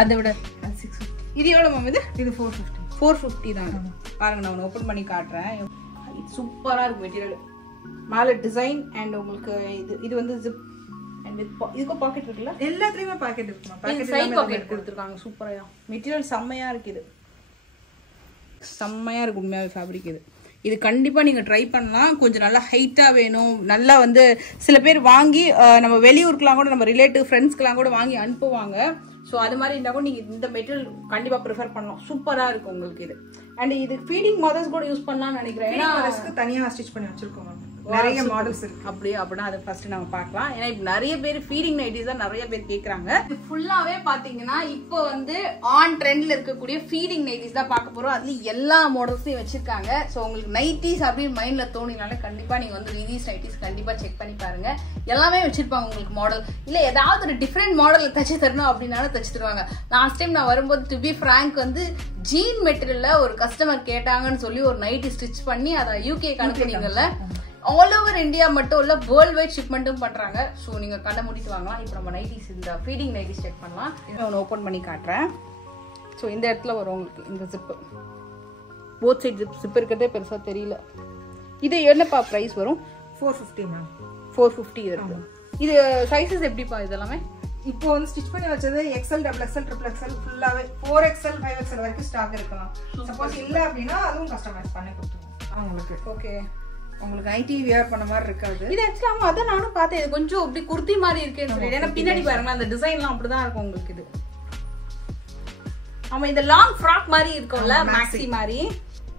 அதை விட 650. இது எவ்வளவு மேம்? இது 450 தான். பாருங்க, நான் ஓபன் பண்ணி காட்டுறேன். சூப்பரா இருக்கு மெட்டீரியல். மேல டிசைன் அண்ட் உங்களுக்கு இது வந்து ஜிப் அண்ட் இதுக்கு பாக்கெட் இருக்குல்ல, எல்லாத்துலயுமே பாக்கெட் இருக்கு. பாக்கெட் சைடு பாக்கெட் கொடுத்திருக்காங்க. சூப்பரா மெட்டீரியல் செம்மையா இருக்கு. இது செம்மையா இருக்கு உண்மையாவே ஃபேப்ரிக். இது கண்டிப்பா நீங்க ட்ரை பண்ணலாம். கொஞ்சம் நல்லா ஹைட்டா வேணும். நல்லா வந்து சில பேர் வாங்கி நம்ம வெளியூருக்குலாம் கூட, நம்ம ரிலேட்டிவ் ஃப்ரெண்ட்ஸ்க்குலாம் கூட வாங்கி அனுப்புவாங்க. ஸோ அது மாதிரி இருந்தால் கூட நீங்க இந்த மெட்டீரியல் கண்டிப்பா ப்ரிஃபர் பண்ணலாம். சூப்பரா இருக்கும் உங்களுக்கு இது. அண்ட் இது ஃபீடிங் மதர்ஸ் கூட யூஸ் பண்ணலாம்னு நினைக்கிறேன். ஏன்னா தனியா ஸ்டிச் பண்ணி வச்சிருக்கோம். நிறைய மாடல்ஸ் இருக்கு. அப்படின்னா அதை ஃபர்ஸ்ட் நம்ம பார்க்கலாம். ஏன்னா இப்போ நிறைய பேர் ஃபீடிங் நைட்டிஸ் தான் நிறைய பேர் கேட்கறாங்க. இது ஃபுல்லாவே பாத்தீங்கன்னா இப்போ வந்து ஆன் ட்ரெண்ட்ல இருக்கக்கூடிய ஃபீடிங் நைட்டிஸ் தான் பார்க்க போறோம். அதுல எல்லா மாடல்ஸையும் வச்சிருக்காங்க. ஸோ உங்களுக்கு நைட்டிஸ் அப்படின்னு மைண்ட்ல தோணினால கண்டிப்பா நீங்க வந்து ரிதீஸ் நைட்டிஸ் கண்டிப்பா செக் பண்ணி பாருங்க. எல்லாமே வச்சிருப்பாங்க உங்களுக்கு மாடல். இல்ல ஏதாவது ஒரு டிஃப்ரெண்ட் மாடல் தச்சு தரணும் அப்படின்னாலும் தச்சு தருவாங்க. லாஸ்ட் டைம் நான் வரும்போது டு பி ஃப்ராங்க் வந்து ஜீன் மெட்டீரியல்ல ஒரு கஸ்டமர் கேட்டாங்கன்னு சொல்லி ஒரு நைட்டி ஸ்டிச் பண்ணி அதை யூகே அனுப்புனீங்கல்ல. ஆல் ஓவர் இந்தியா மட்டும் இல்ல வேர்ல்ட் வைட் ஷிப்மெண்ட்டும் பண்றாங்க. ஸோ நீங்க கண்ணை மூடிட்டு வாங்கலாம். இப்போ நம்ம நைட்டிஸ் இந்த ஃபீடிங் நைட்டிஸ் செக் பண்ணலாம். ஒன்று ஓப்பன் பண்ணி காட்டுறேன். ஸோ இந்த இடத்துல வரும் உங்களுக்கு இந்த ஜிப்பு, போத் சைட் ஜிப் இருக்கிறதே பெருசா தெரியல. இது என்னப்பா பிரைஸ் வரும்? 450 மேம். 450 இருக்கு. இது சைஸஸ் எப்படிப்பா இதெல்லாமே? இப்போ வந்து ஸ்டிச் பண்ணி வச்சது XL, XXL, XXL ஃபுல்லாவே 4XL 5XL வரைக்கும் ஸ்டாக் இருக்கலாம். சப்போஸ் இல்ல அப்படின்னா அதுவும் கஸ்டமைஸ் பண்ணி கொடுத்துருவோம் உங்களுக்கு. ஓகே, உங்களுக்கு நைட்டி வியர் பண்ண மாதிரி இருக்காது இது. ஆக்சுவலா அதான் நானும் பார்த்தேன். இது கொஞ்சம் அப்படி குர்த்தி மாதிரி இருக்கேன்னு சொல்லிட்டு. ஏன்னா பின்னாடி பாருங்க அந்த டிசைன்லாம் அப்படிதான் இருக்கும் உங்களுக்கு. இது ஆமா, இந்த லாங் ஃப்ராக் மாதிரி இருக்கும்ல, மேக்ஸி மாதிரி.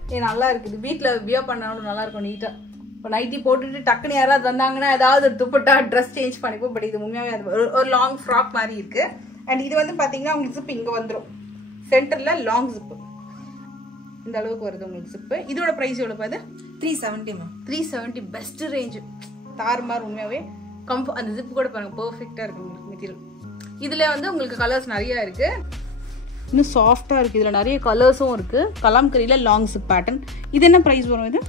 இது நல்லா இருக்குது. வீட்டுல வியர் பண்ணாலும் நல்லா இருக்கும் நீட்டா. இப்போ நைட்டி போட்டுட்டு டக்குன்னு யாராவது வந்தாங்கன்னா ஏதாவது துப்பட்டா ட்ரெஸ் சேஞ்ச் பண்ணிப்போம். பட் இது உண்மையாவே ஒரு லாங் ஃப்ராக் மாதிரி இருக்கு. அண்ட் இது வந்து பாத்தீங்கன்னா உங்களுக்கு ஜிப் இங்க வந்துடும். சென்டர்ல லாங் ஜிப் இந்த அளவுக்கு வருது உங்களுக்கு ஜிப்பு. இதோட பிரைஸ் எவ்வளவு? இது 370 மேம். 370 best range. தாறுமாறு உண்மையாவே. அந்த ஜிப் கூட பாருங்க பெர்ஃபெக்ட்டா இருக்கு உங்களுக்கு மெட்டீரியல். இதுல வந்து உங்களுக்கு கலர்ஸ் நிறைய இருக்கு. இன்னும் சாஃப்டா இருக்கு. இதுல நிறைய கலர்ஸும் இருக்கு. கலாம்கரியில லாங் ஜிப் பேட்டர்ன். இது என்ன பிரைஸ் வரும்? இது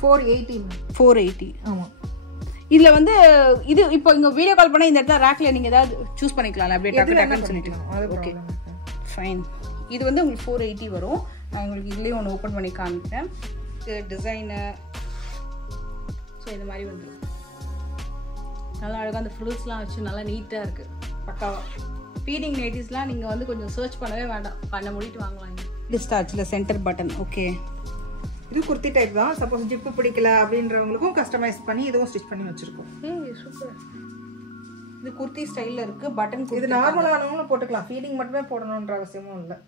480 மேம். 480. ஆமா. இதுல வந்து இது இப்போ இங்க வீடியோ கால் பண்ணா இந்த இடத்துல ரேக்ல நீங்க ஏதாவது சூஸ் பண்ணிக்கலாம்ல, அப்படியே டக்கு டக்குன்னு சொல்லிட்டு. Okay fine. இது வந்து உங்களுக்கு 480 வரும். நான் உங்களுக்கு இதுலயே ஒன்று ஓப்பன் பண்ணி காமிக்கிறேன். இது டிசைனு. ஸோ இந்த மாதிரி வந்துடும். நல்லா அழகாக அந்த ஃப்ரூட்ஸ்லாம் வச்சு நல்லா நீட்டாக இருக்கு பக்காவா. ஃபீடிங் நைட்டிஸ்லாம் நீங்கள் வந்து கொஞ்சம் சர்ச் பண்ணவே வேண்டாம், பண்ண முடிட்டு வாங்கலாம். டிஸ்டாச்சில் சென்டர் பட்டன். ஓகே, இது குர்த்தி டைப் தான். சப்போஸ் ஜிப்பு பிடிக்கல அப்படின்றவங்களுக்கும் கஸ்டமைஸ் பண்ணி இதுவும் ஸ்டிச் பண்ணி வச்சிருக்கோம். சூப்பர். இது குர்த்தி ஸ்டைல்ல இருக்கு. பட்டன் இது நார்மலானவங்களும் போட்டுக்கலாம். ஃபீடிங் மட்டுமே போடணும்ன்ற அவசியமும் இல்லை.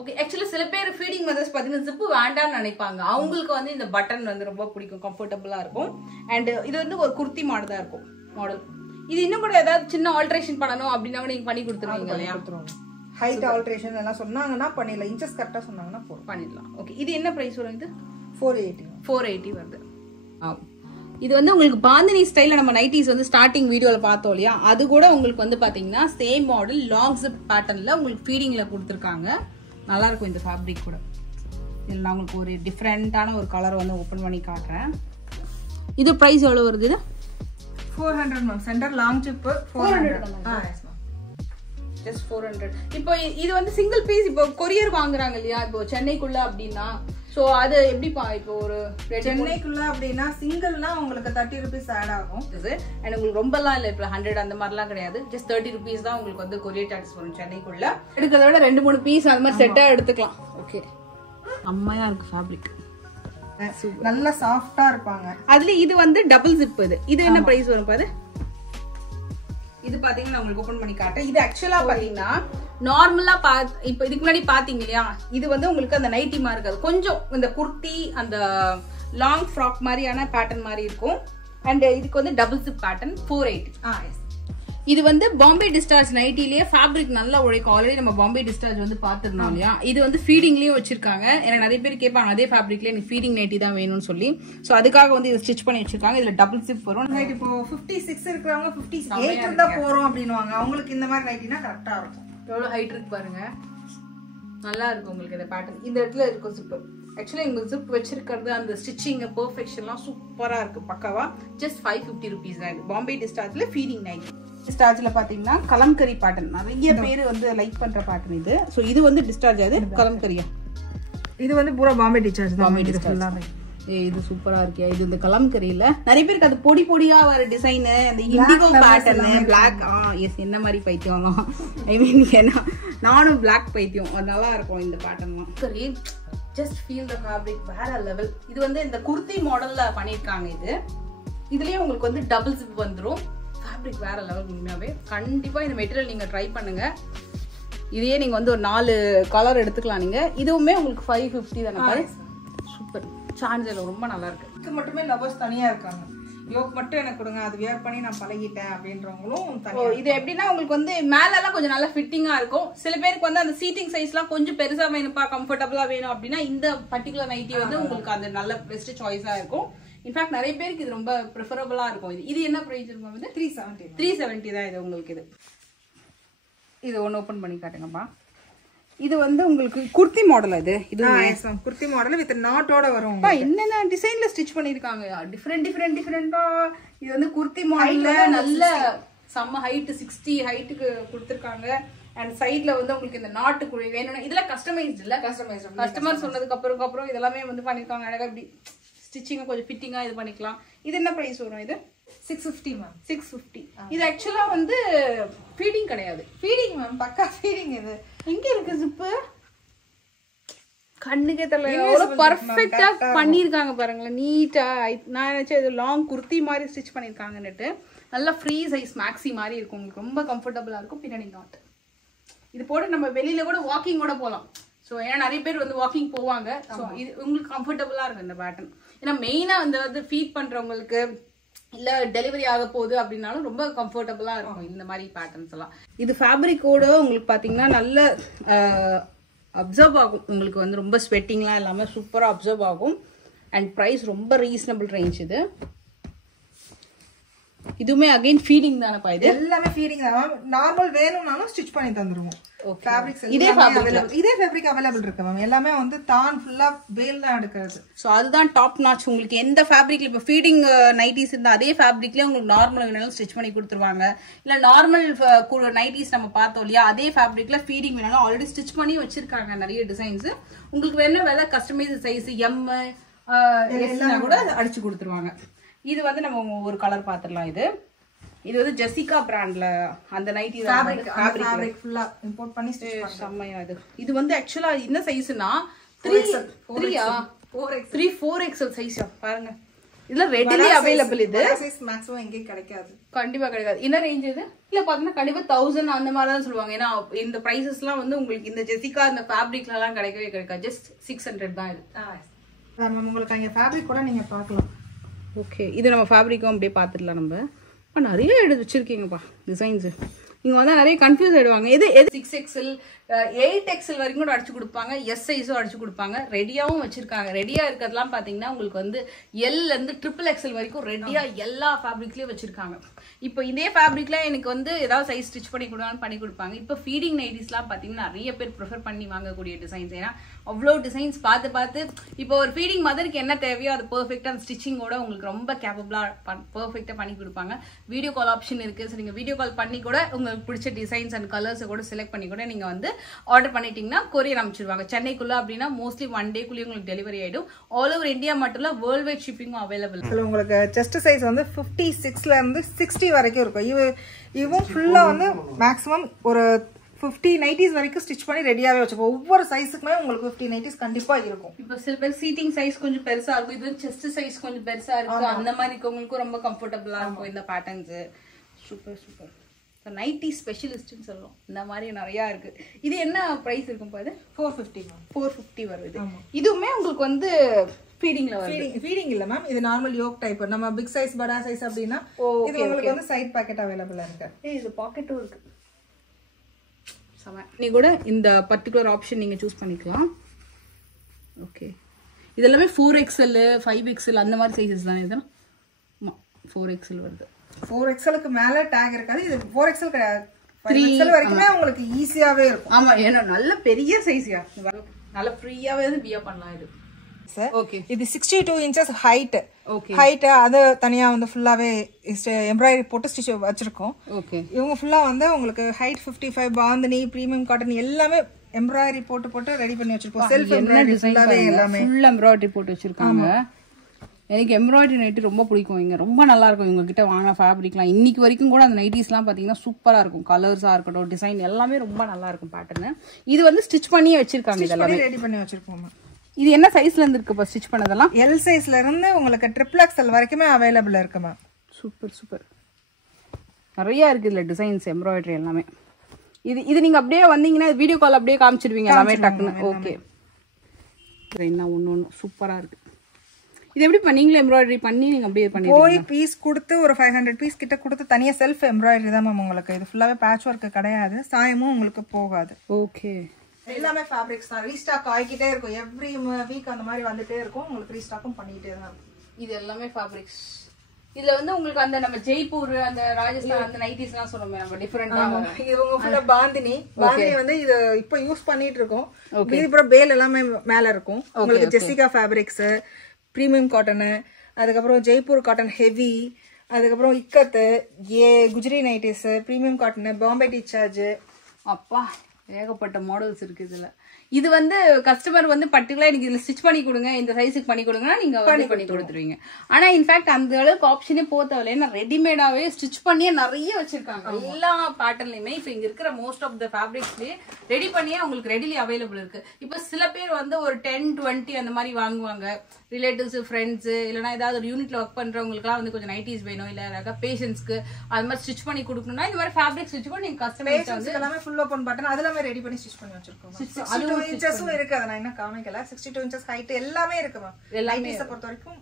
ஓகே, ஆக்சுவலி சில பேர் ஃபீடிங் மெத்தட்ஸ் பார்த்தீங்கன்னா ஜிப்பு வேண்டாம்னு நினைப்பாங்க. அவங்களுக்கு வந்து இந்த பட்டன் வந்து ரொம்ப பிடிக்கும், கம்ஃபர்டபுளா இருக்கும். அண்ட் இது வந்து ஒரு குர்த்தி மாடல் தான் இருக்கும் மாடல். இது இன்னும் கூட ஏதாவது சின்ன ஆல்ட்ரேஷன் பண்ணணும் அப்படின்னா கூட நீங்க பண்ணி கொடுத்துருவீங்க இல்லையா? ஹைட் ஆல்ட்ரேஷன் எல்லாம் சொன்னாங்கன்னா பண்ணிடலாம். இன்ச்சஸ் கரெக்டா சொன்னாங்கன்னா பண்ணிடலாம். ஓகே, இது என்ன பிரைஸ் வரும்? இது 480 வருது. இது வந்து உங்களுக்கு பாந்தினி ஸ்டைல்ல நம்ம நைட்டிஸ் வந்து ஸ்டார்டிங் வீடியோல பார்த்தோம் இல்லையா? அது கூட உங்களுக்கு வந்து பாத்தீங்கன்னா சேம் மாடல் லாங் ஜிப் பேட்டர்ன்ல உங்களுக்கு ஃபீடிங்ல கொடுத்துருக்காங்க. நல்லா இருக்கும் இந்த ஃபேப்ரிக் கூட. இதில் நான் உங்களுக்கு ஒரு டிஃப்ரெண்டான ஒரு கலர் வந்து ஓப்பன் பண்ணி காட்டுறேன். இது பிரைஸ் எவ்வளவு வருது? இது 400 ma'am. Centre long zip 400. Just 400. இப்போ இது வந்து சிங்கிள் பீஸ் இப்போ கொரியர் வாங்குறாங்க இல்லையா? இப்போ சென்னைக்குள்ள அப்படின்னா சோ அது எப்படிப்பா? இப்போ ஒரு சென்னைக்குள்ள அப்படின்னா சிங்கிள்னா உங்களுக்கு 30 rupees ஆட் ஆகும். அண்ட் உங்களுக்கு ரொம்பலாம் இல்லை, இப்போ 100 அந்த மாதிரிலாம் கிடையாது. ஜஸ்ட் 30 rupees தான் உங்களுக்கு வந்து கொரியர் சார்ஜஸ் வரும். சென்னைக்குள்ள எடுக்கிறத விட 2-3 பீஸ் அந்த மாதிரி செட்டா எடுத்துக்கலாம். ஓகே, அம்மையா இருக்கு ஃபேப்ரிக். நல்லா சாஃப்டா இருப்பாங்க. அதுல இது வந்து டபுள் ஜிப். இது என்ன பிரைஸ் வரும் பாரு? இது பாத்தீங்கன்னா உங்களுக்கு ஓபன் பண்ணி காட்டுறேன். இது ஆக்சுவலா பாத்தீங்கன்னா நார்மலா இப்ப இதுக்கு முன்னாடி பாத்தீங்க இல்லையா? இது வந்து உங்களுக்கு அந்த நைட்டி மாதிரி இருக்காது. கொஞ்சம் இந்த குர்த்தி அந்த லாங் ஃப்ராக் மாதிரியான பேட்டர்ன் மாதிரி இருக்கும். அண்ட் இதுக்கு வந்து டபுள் ஜிப் பேட்டர்ன் 480. இது வந்து பாம்பே டிஸ்சார்ஜ் நைட்டிலேயே ஃபேப்ரிக் நல்லா உழைக்கும். ஆல்ரெடி நம்ம பாம்பே டிஸ்சார்ஜ் வந்து பாத்துருந்தோம் இல்லையா? இது வந்து ஃபீடிங்லயும் வச்சிருக்காங்க. ஏன்னா நிறைய பேர் கேட்பாங்க அதே ஃபேப்ரிக்ல எனக்கு ஃபீடிங் நைட்டி தான் வேணும்னு சொல்லி. சோ அதுக்காக வந்து இதை ஸ்டிச் பண்ணி வச்சிருக்காங்க. இதுல டபுள் ஜிப் வரும். இப்போ 56 இருக்கிறவங்க 58 இருந்தா போறோம் அப்படின்னுவாங்க. அவங்களுக்கு இந்த மாதிரி நைட்டினா கரெக்டா இருக்கும். எவ்வளவு ஹைட் இருக்கு பாருங்க. நல்லா இருக்கும் உங்களுக்கு இந்த பேட்டர்ன். இந்த இடத்துல இருக்கும் ஜிப். ஆக்சுவலி இங்க ஜிப் வச்சிருக்கிறது அந்த ஸ்டிச்சிங் பெர்ஃபெக்ஷன்லாம் சூப்பரா இருக்கு பக்காவா. ஜஸ்ட் 550 rupees தான். இது பாம்பே டிஸ்சார்ஜ்ல ஃபீடிங் நைட்டி. டிஸ்சார்ஜ்ல பாத்தீங்கன்னா கலம்கரி பேட்டர்ன் நிறைய பேர் வந்து லைக் பண்ற பேட்டர்ன் இது. சோ இது வந்து டிஸ்சார்ஜ். அது கலம்கரியா? இது வந்து பூரா பாம்பே டிஸ்சார்ஜ் தான். பாம்பே டிஸ்சார்ஜ். இது சூப்பரா இருக்கு. இது இந்த கலம்கரியில நிறைய பேருக்கு அது பொடி பொடியா வர டிசைன், அந்த இண்டிகோ பேட்டர்ன், பிளாக். எஸ், என்ன மாதிரி பைத்தியம். ஐ மீன் ஏன்னா நானும் பிளாக் பைத்தியம். அது நல்லா இருக்கும் இந்த பேட்டர்ன்லாம். சரி, ஜஸ்ட் ஃபீல் த ஃபேப்ரிக் வேற லெவல். இது வந்து இந்த குர்த்தி மாடல்ல பண்ணிருக்காங்க. இதுலயே உங்களுக்கு வந்து டபுள் ஜிப் வந்துரும். ஃபேப்ரிக் வேற லெவல். உண்மையாவே கண்டிப்பா இந்த மெட்டீரியல் நீங்க ட்ரை பண்ணுங்க. இதே நீங்க வந்து ஒரு 4 கலர் எடுத்துக்கலாம் நீங்க. இதுவுமே உங்களுக்கு 550 தானே? சூப்பர். சான்ஸ்ல ரொம்ப நல்லா இருக்கு. இதுக்கு மட்டுமே லவர்ஸ் தனியா இருக்காங்க. யோக் மட்டும் எனக்கு கொடுங்க, அது வியர் பண்ணி நான் பழகிட்டேன் அப்படின்றவங்களும் இது எப்படின்னா உங்களுக்கு வந்து மேல எல்லாம் கொஞ்சம் நல்லா ஃபிட்டிங்கா இருக்கும். சில பேருக்கு வந்து அந்த சீட்டிங் சைஸ்லாம் கொஞ்சம் பெருசா வேணும்ப்பா, கம்ஃபர்டபுளா வேணும் அப்படின்னா இந்த பர்டிகுலர் நைட்டி வந்து உங்களுக்கு அந்த நல்ல பெஸ்ட் சாய்ஸா இருக்கும். இன்ஃபேக்ட் நிறைய பேருக்கு இது ரொம்ப ப்ரிஃபரபிளா இருக்கும். இது என்ன பிரைஸ் இருக்கும் வந்து 370 தான் இது உங்களுக்கு. இது ஒன்று ஓப்பன் பண்ணி காட்டுங்கப்பா. இது வந்து உங்களுக்கு குர்த்தி மாடல். இது குர்த்தி மாடல் வித் நாட்டோட வரும். என்னென்ன டிசைன்ல ஸ்டிச் பண்ணிருக்காங்க, டிஃபரெண்டா. இது வந்து குர்த்தி மாடல்ல நல்ல செம்ம ஹைட் 60 ஹைட்டுக்கு கொடுத்துருக்காங்க. அண்ட் சைட்ல வந்து உங்களுக்கு இந்த நாட்டு குழி வேணும்னா இதெல்லாம் கஸ்டமைஸ்ட் இல்ல, கஸ்டமர் சொன்னதுக்கு அப்புறம் இதெல்லாமே வந்து பண்ணிருக்காங்க. அழகா இப்படி ஸ்டிச்சிங் கொஞ்சம் ஃபிட்டிங்கா இது பண்ணிக்கலாம். இது என்ன பிரைஸ் வரும்? இது 650 மேம். 650. இது ஆக்சுவலா வந்து ஃபீடிங் கிடையாது. ஃபீடிங் மேம், பக்கா ஃபீடிங். இது எங்க இருக்கு ஜிப்பு? கண்ணுக்கே தெரியல, எவ்வளவு பர்ஃபெக்ட்டா பண்ணிருக்காங்க பாருங்களேன், நீட்டா. நான் நினைச்சேன் இது லாங் குர்த்தி மாதிரி ஸ்டிச் பண்ணிருக்காங்கன்னுட்டு. நல்லா ஃப்ரீ சைஸ் மேக்ஸி மாதிரி இருக்கும், உங்களுக்கு ரொம்ப கம்ஃபர்டபுளா இருக்கும். பின்னாடி நாட். இது போட்டு நம்ம வெளியில கூட வாக்கிங் கூட போகலாம். ஸோ ஏன்னா நிறைய பேர் வந்து வாக்கிங் போவாங்க. ஸோ இது உங்களுக்கு கம்ஃபர்டபுளா இருக்கும் இந்த பேட்டர்ன். ஏன்னா மெயினா வந்து ஃபீட் பண்றவங்களுக்கு இல்ல டெலிவரி ஆக போகுது அப்படின்னாலும் ரொம்ப கம்ஃபர்டபுளா இருக்கும் இந்த மாதிரி பேட்டர்ன்ஸ் எல்லாம். இது ஃபேப்ரிக்கோட உங்களுக்கு பாத்தீங்கன்னா நல்ல அப்சர்வ் ஆகும். உங்களுக்கு வந்து ரொம்ப ஸ்வெட்டிங்லாம் எல்லாமே சூப்பரா அப்சர்வ் ஆகும். அண்ட் பிரைஸ் ரொம்ப ரீசனபிள் ரேஞ்ச். இதுவுமே அகைன் ஃபீடிங் தானப்பா? இது எல்லாமே ஃபீடிங் தான். நார்மல் வேணும்னாலும் ஸ்டிச் பண்ணி தந்துருவோம். ஃபேப்ரிக்ஸ் இதே ஃபேப்ரிக் அவைலபிள் இருக்கு மேம். எல்லாமே வந்து தான் ஃபுல்லா வேல் தான் எடுக்கிறது. ஸோ அதுதான் டாப் நாச். உங்களுக்கு எந்த ஃபேப்ரிக்ல இப்போ ஃபீடிங் நைட்டிஸ் இருந்தால் அதே ஃபேப்ரிக்லேயே உங்களுக்கு நார்மல் வேணாலும் ஸ்டிச் பண்ணி கொடுத்துருவாங்க. இல்லை நார்மல் நைட்டிஸ் நம்ம பார்த்தோம் இல்லையா, அதே ஃபேப்ரிக்ல ஃபீடிங் வேணாலும் ஆல்ரெடி ஸ்டிச் பண்ணி வச்சிருக்காங்க நிறைய டிசைன்ஸ். உங்களுக்கு வேணும் வேலை கஸ்டமைஸ் சைஸ் எம் கூட அடிச்சு கொடுத்துருவாங்க. இது வந்து நம்ம ஒரு கலர் பாத்துடலாம். இது வந்து ஜெசிகா பிராண்ட்ல அந்த நைட்டி ஃபேப்ரிக் ஃபுல்லா இம்போர்ட் பண்ணி செம்மையா. இது வந்து ஆக்சுவலா என்ன சைஸ்னா 4XL சைஸ் பாருங்க. இதெல்லாம் ரெடிலி அவைலபிள். இது சைஸ் மேக்ஸிமம் எங்கே கிடைக்காது, கண்டிப்பா கிடைக்காது. என்ன ரேஞ்ச் இது? இல்ல பாத்தீங்கன்னா கண்டிப்பா 1000 அந்த மாதிரி தான் சொல்லுவாங்க. ஏன்னா இந்த பிரைசஸ் எல்லாம் வந்து உங்களுக்கு இந்த ஜெசிகா இந்த ஃபேப்ரிக்ல எல்லாம் கிடைக்கவே கிடைக்காது. ஜஸ்ட் 600 தான் இது. உங்களுக்கு அங்க ஃபேப்ரிக் கூட நீங்க பார்க்கலாம். ஓகே, இது நம்ம ஃபேப்ரிக்கும் அப்படியே பார்த்துடலாம். நம்ம நிறைய எடுத்து வச்சிருக்கீங்கப்பா டிசைன்ஸ். இங்க வந்து நிறைய கன்ஃபியூஸ் ஆயிடுவாங்க. எது 6XL 8XL வரைக்கும் கூட அடிச்சு கொடுப்பாங்க, எஸ் சைஸும் அடிச்சு கொடுப்பாங்க. ரெடியாவும் வச்சிருக்காங்க. ரெடியா இருக்கிறதுலாம் பாத்தீங்கன்னா உங்களுக்கு வந்து எல்ல இருந்து XXL வரைக்கும் ரெடியா எல்லா ஃபேப்ரிக்லயும் வச்சிருக்காங்க. இப்போ இதே ஃபேப்ரிக்ல எனக்கு வந்து ஏதாவது சைஸ் ஸ்டிச் பண்ணி கொடுவான்னு பண்ணி கொடுப்பாங்க. இப்போ ஃபீடிங் நைட்டிஸ்லாம் பாத்தீங்கன்னா நிறைய பேர் ப்ரிஃபர் பண்ணி வாங்கக்கூடிய டிசைன்ஸ். ஏன்னா அவ்வளோ டிசைன்ஸ் பார்த்து இப்போ ஒரு ஃபீடிங் மதருக்கு என்ன தேவையோ அது பெர்ஃபெக்டா ஸ்டிச்சிங்கோட உங்களுக்கு ரொம்ப கேப்பபிளா பெர்ஃபெக்டா பண்ணி கொடுப்பாங்க. வீடியோ கால் ஆப்ஷன் இருக்கு. ஸோ நீங்க வீடியோ கால் பண்ணி கூட உங்களுக்கு பிடிச்ச டிசைன்ஸ் அண்ட் கலர்ஸ் கூட செலக்ட் பண்ணி கூட நீங்க வந்து ஆர்டர் பண்ணிட்டீங்கன்னா கொரியர் அனுப்பிச்சிடுவாங்க. சென்னைக்குள்ள அப்படின்னா மோஸ்ட்லி 1 டேக்குள்ளேயே உங்களுக்கு டெலிவரி ஆயிடும். ஆல் ஓவர் இந்தியா மட்டும் இல்ல வேர்ல்ட் வைட் ஷிப்பிங்கும் அவைலபிள். உங்களுக்கு செஸ்ட் சைஸ் வந்து 56ல இருந்து 60 வரைக்கும் இருக்கும். இவன் ஃபுல்லா வந்து மேக்ஸிமம் ஒரு 50 நைட்டிஸ் வரைக்கும் ஸ்டிச் பண்ணி ரெடியாவே வச்சுப்போம். ஒவ்வொரு சைஸுக்குமே உங்களுக்கு 50 நைட்டிஸ் கண்டிப்பா இருக்கும். இப்போ சில பேர் சீட்டிங் சைஸ் கொஞ்சம் பெருசா இருக்கும், இது செஸ்ட் சைஸ் கொஞ்சம் பெருசா இருக்கு. அந்த மாதிரி இருக்கவங்களுக்கும் ரொம்ப கம்ஃபர்டபுளா இருக்கும் இந்த பேட்டர்ன்ஸ். சூப்பர். நைட்டி ஸ்பெஷலிஸ்ட்னு சொல்லுவோம். இந்த மாதிரி நிறைய இருக்கு. இது என்ன பிரைஸ் இருக்கும் பாரு? 450 வருது. இதுவுமே உங்களுக்கு வந்து ஃபீடிங்ல வருது. ஃபீடிங் இல்ல மேம், இது நார்மல் யோக் டைப். நம்ம பிக் சைஸ் படா சைஸ் அப்படினா இது உங்களுக்கு வந்து சைடு பாக்கெட் அவேலபிளா இருக்கு. இது பாக்கெட்டும் இருக்கு. நீ கூட இந்த பர்టిక్యులர் ஆப்ஷன் நீங்க சூஸ் பண்ணிக்கலாம். ஓகே, இதெல்லாம் 4XL 5XL அந்த மாதிரி சைஸஸ் தானே? இதுனா 4XL வருது. 4XLக்கு மேல டேக் இருக்காது. இது 4XL கிடையாது, 3XL வரைக்குமே உங்களுக்கு ஈஸியாவே இருக்கும். ஆமா, ஏன்னா நல்ல பெரிய சைஸ்யா, நல்ல ஃப்ரீயாவே வியர் பண்ணலாம் இது. ஓகே, இது 62 inches ஹைட். ஹைட் அது தனியா வந்து ஃபுல்லாவே எம்ப்ராய்டரி போட்டு ஸ்டிச் வச்சிருக்கோம். ஓகே, இவங்க ஃபுல்லா வந்து உங்களுக்கு ஹைட் 55 பாந்தினி பிரீமியம் காட்டன் எல்லாமே எம்ப்ராய்டரி போட்டு ரெடி பண்ணி வச்சிருக்கோம். செல்ஃப் எம்ப்ராய்டரி ஃபுல்லாவே எல்லாமே ஃபுல் எம்ப்ராய்டரி போட்டு வச்சிருக்காங்க. எனக்கு எம்ப்ராய்டரி நைட்டி ரொம்ப பிடிக்கும். இங்க ரொம்ப நல்லா இருக்கும். இவங்க கிட்ட வாங்கின ஃபேப்ரிக்லாம் இன்னைக்கு வரைக்கும் கூட அந்த நைட்டிஸ்லாம் பாத்தீங்கன்னா சூப்பரா இருக்கும். கலர்ஸா இருக்கட்டும், டிசைன் எல்லாமே ரொம்ப நல்லா இருக்கும். பேட்டர்ன் இது வந்து ஸ்டிச் பண்ணி வச்சிருக்காங்க. இதெல்லாம் ரெடி பண்ணி வச்சிருக்கோம். இது என்ன சைஸ்ல இருந்து இருக்கு ஸ்டிச் பண்ணதெல்லாம்? எல் சைஸ்ல இருந்து உங்களுக்கு XXL வரைக்குமே அவைலபிள் இருக்கு மேம். சூப்பர். நிறைய இருக்கு இதுல டிசைன்ஸ், எம்ப்ராய்டரி எல்லாமே. இது நீங்க அப்படியே வந்தீங்கன்னா வீடியோ கால் அப்படியே காமிச்சிடுவீங்க எல்லாமே டக்குன்னு. ஓகே, என்ன ஒண்ணு சூப்பரா இருக்கு. இது எப்படி பண்ணீங்களா எம்ப்ராய்டரி பண்ணி நீங்க அப்படியே பண்ணி போய் பீஸ் கொடுத்து ஒரு 500 பீஸ் கிட்ட கொடுத்து தனியா செல்ஃப் எம்ப்ராய்டரி தான் மேம் உங்களுக்கு. இது ஃபுல்லாவே பேட்ச் ஒர்க் கிடையாது, சாயமும் உங்களுக்கு போகாது. ஓகே, எல்லாமே ஃபேப்ரிக்ஸ் தான். ரீஸ்டாக் ஆகிக்கிட்டே இருக்கும், எவ்ரி வீக் அந்த மாதிரி வந்துட்டே இருக்கும், உங்களுக்கு ரீஸ்டாக்கும் பண்ணிக்கிட்டே தான் இருக்கும். இது எல்லாமே ஃபேப்ரிக்ஸ். இதுல வந்து உங்களுக்கு அந்த நம்ம ஜெய்ப்பூர் அந்த ராஜஸ்தான் அந்த நைட்டிஸ்லாம் சொல்லுமே நம்ம டிஃபரெண்டா. இது உங்க ஃபுல்லா பாந்தினி வந்து இது இப்போ யூஸ் பண்ணிட்டு இருக்கோம். இதுக்கப்புறம் பேல் எல்லாமே மேல இருக்கும் உங்களுக்கு. ஜெசிகா ஃபேப்ரிக்ஸ், பிரீமியம் காட்டனு, அதுக்கப்புறம் ஜெய்ப்பூர் காட்டன் ஹெவி, அதுக்கப்புறம் ikat, Gujri nighties, premium cotton, Bombay டிசார்ஜ். அப்பா ஏகப்பட்ட மாடல்ஸ் இருக்கு இதுல. இது வந்து கஸ்டமர் வந்து பர்டிகுலரா எனக்கு இதுல ஸ்டிச் பண்ணி கொடுங்க, இந்த சைஸுக்கு பண்ணி கொடுங்கன்னா நீங்க பண்ணி கொடுத்துருவீங்க. ஆனா இன்ஃபேக்ட் அந்த அளவுக்கு ஆப்ஷனே போத்தவல, ஏன்னா ரெடிமேடாவே ஸ்டிச் பண்ணியே நிறைய வச்சிருக்காங்க எல்லா பேட்டர்ன்லயுமே. இப்ப இங்க இருக்கிற மோஸ்ட் ஆஃப் த ஃபேப்ரிக்ஸ்லயே ரெடி பண்ணியே உங்களுக்கு ரெடிலி அவைலபிள் இருக்கு. இப்ப சில பேர் வந்து ஒரு 10-20 அந்த மாதிரி வாங்குவாங்க, ரிலேட்டிவ்ஸ், ஃப்ரெண்ட்ஸ், இல்லைன்னா ஏதாவது ஒரு யூனிட்ல ஒர்க் பண்றவங்களுக்குலாம் வந்து கொஞ்சம் நைட்டிஸ் வேணும், இல்ல ஏதாவது பேஷன்ஸ்க்கு அது மாதிரி ஸ்டிச் பண்ணி கொடுக்கணும்னா இந்த மாதிரி ஃபேப்ரிக் ஸ்டிச் பண்ணி நீங்க கஸ்டமைஸ் வந்து எல்லாமே ஃபுல் ஓபன் பட்டன் அது எல்லாமே ரெடி பண்ணி ஸ்டிச் பண்ணி வச்சிருக்கோம். 62 இன்ச்சஸும் இருக்கு, அத நான் என்ன காமிக்கல. 62 இன்ச்சஸ் ஹைட் எல்லாமே இருக்கு மேம். எல்லாமே பொறுத்த வரைக்கும்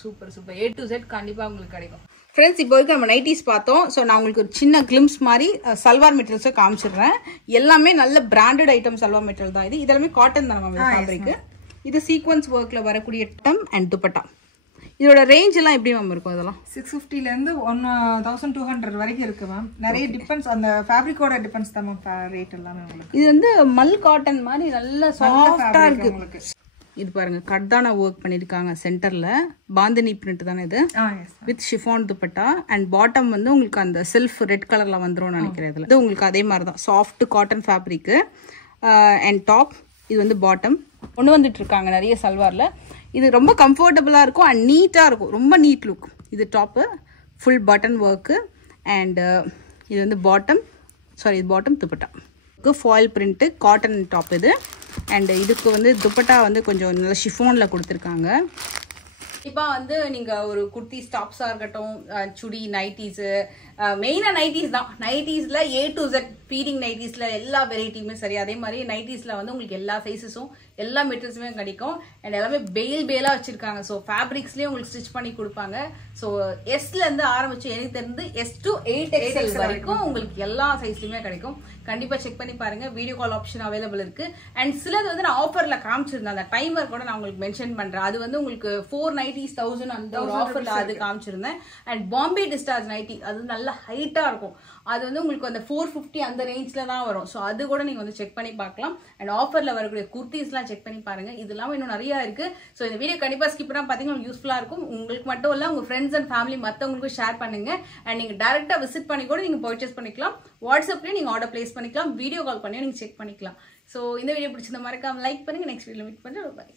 super super A to Z கண்டிப்பா உங்களுக்கு கிடைக்கும். ஃப்ரெண்ட்ஸ், இப்போ வரைக்கும் நம்ம நைட்டிஸ் பார்த்தோம். ஸோ நான் உங்களுக்கு ஒரு சின்ன கிளிம்ஸ் மாதிரி சல்வார் மெட்டீரியல்ஸை காமிச்சிடுறேன். எல்லாமே நல்ல பிராண்டட் ஐட்டம் சல்வார் மெட்டீரியல் தான். இது இதெல்லாமே காட்டன் தான் நம்ம ஃபேப்ரிக். இது சீக்வன்ஸ் ஒர்க்ல வரக்கூடிய டம் அண்ட் துப்பட்டா. இதோட ரேஞ்ச் எல்லாம் எப்படி மேம் இருக்கும்? அதெல்லாம் 650 ல இருந்து 1200 வரைக்கும் இருக்கு மேம். நிறைய டிபெண்ட்ஸ், அந்த ஃபேப்ரிக்கோட டிபெண்ட்ஸ் தான் மேம் ரேட் எல்லாமே உங்களுக்கு. இது வந்து மல் காட்டன் மாதிரி நல்ல சாஃப்ட்டா இருக்கு உங்களுக்கு. இது பாருங்க, கர்தானா ஒர்க் பண்ணிருக்காங்க சென்டர்ல. பாந்தினி பிரிண்ட் தானே இது, with chiffon dupatta. And bottom வந்து உங்களுக்கு அந்த செல்ஃப் ரெட் கலர்ல வந்துரும் நினைக்கிறேன். இதுல இது உங்களுக்கு அதே மாதிரி தான் soft cotton fabric. And top இது வந்து பாட்டம் கொண்டு வந்துட்டு இருக்காங்க நிறைய சல்வார்ல. இது ரொம்ப கம்ஃபர்டபுளா இருக்கும் அண்ட் நீட்டா இருக்கும், ரொம்ப நீட் லுக். இது top full button work. And இது வந்து bottom dupatta foil print cotton top இது. அண்ட் இதுக்கு வந்து துப்பட்டா வந்து கொஞ்சம் நல்ல ஷிஃபான்ல கொடுத்துருக்காங்க. இப்போ வந்து நீங்க ஒரு குர்த்தி டாப்ஸா இருக்கட்டும், சுடி நைட்டிஸ், மெயினா நைட்டிஸ் தான். நைட்டிஸ்ல A to Z ஃபீடிங் நைட்டிஸ்ல எல்லா வெரைட்டியுமே சரி. அதே மாதிரி நைட்டிஸ்ல வந்து உங்களுக்கு எல்லா சைஸஸும் எல்லா மெட்டீரியல்ஸுமே கிடைக்கும். அண்ட் எல்லாமே பேலா வச்சிருக்காங்க. ஸோ ஃபேப்ரிக்ஸ்லயே உங்களுக்கு ஸ்டிச் பண்ணி கொடுப்பாங்க. ஸோ எஸ்ல இருந்து ஆரம்பிச்சு எனக்கு தெரிந்து S to 8XL வரைக்கும் உங்களுக்கு எல்லா சைஸ்லயுமே கிடைக்கும். கண்டிப்பா செக் பண்ணி பாருங்க. வீடியோ கால் ஆப்ஷன் அவைலபிள் இருக்கு. அண்ட் சிலது வந்து நான் ஆஃபர்ல காமிச்சிருந்தேன், அந்த டைமர் கூட நான் உங்களுக்கு மென்ஷன் பண்றேன். அது வந்து உங்களுக்கு 490,000 அந்த ஒரு ஆஃபர்ல அது காமிச்சிருந்தேன். அண்ட் பாம்பே டிஸ்டார்ஜ் நைட்டி அது நல்ல ஹைட்டா இருக்கும். அது வந்து உங்களுக்கு அந்த 450 அந்த ரேஞ்ச்ல தான் வரும். ஸோ அது கூட நீங்க வந்து செக் பண்ணி பார்க்கலாம். அண்ட் ஆஃபர்ல வரக்கூடிய குர்த்திஸ்லாம் செக் பண்ணி பாருங்க. இது இல்லாம இன்னும் நிறைய இருக்கு. ஸோ இந்த வீடியோ கண்டிப்பா ஸ்கிப் பண்ணா பாத்தீங்கன்னா யூஸ்ஃபுல்லா இருக்கும். உங்களுக்கு மட்டும் இல்ல, உங்க ஃப்ரெண்ட்ஸ் அண்ட் ஃபேமிலி மத்தவங்களுக்கும் ஷேர் பண்ணுங்க. அண்ட் நீங்க டைரக்டா விசிட் பண்ணி கூட நீங்க பர்ச்சேஸ் பண்ணிக்கலாம். வாட்ஸ்அப்லயே நீங்க ஆர்டர் பிளேஸ் பண்ணிக்கலாம். வீடியோ கால் பண்ணி நீங்க செக் பண்ணிக்கலாம். ஸோ இந்த வீடியோ பிடிச்சிருந்த மறக்காம லைக் பண்ணுங்க. நெக்ஸ்ட் வீடியோல மீட் பண்றேன். பை.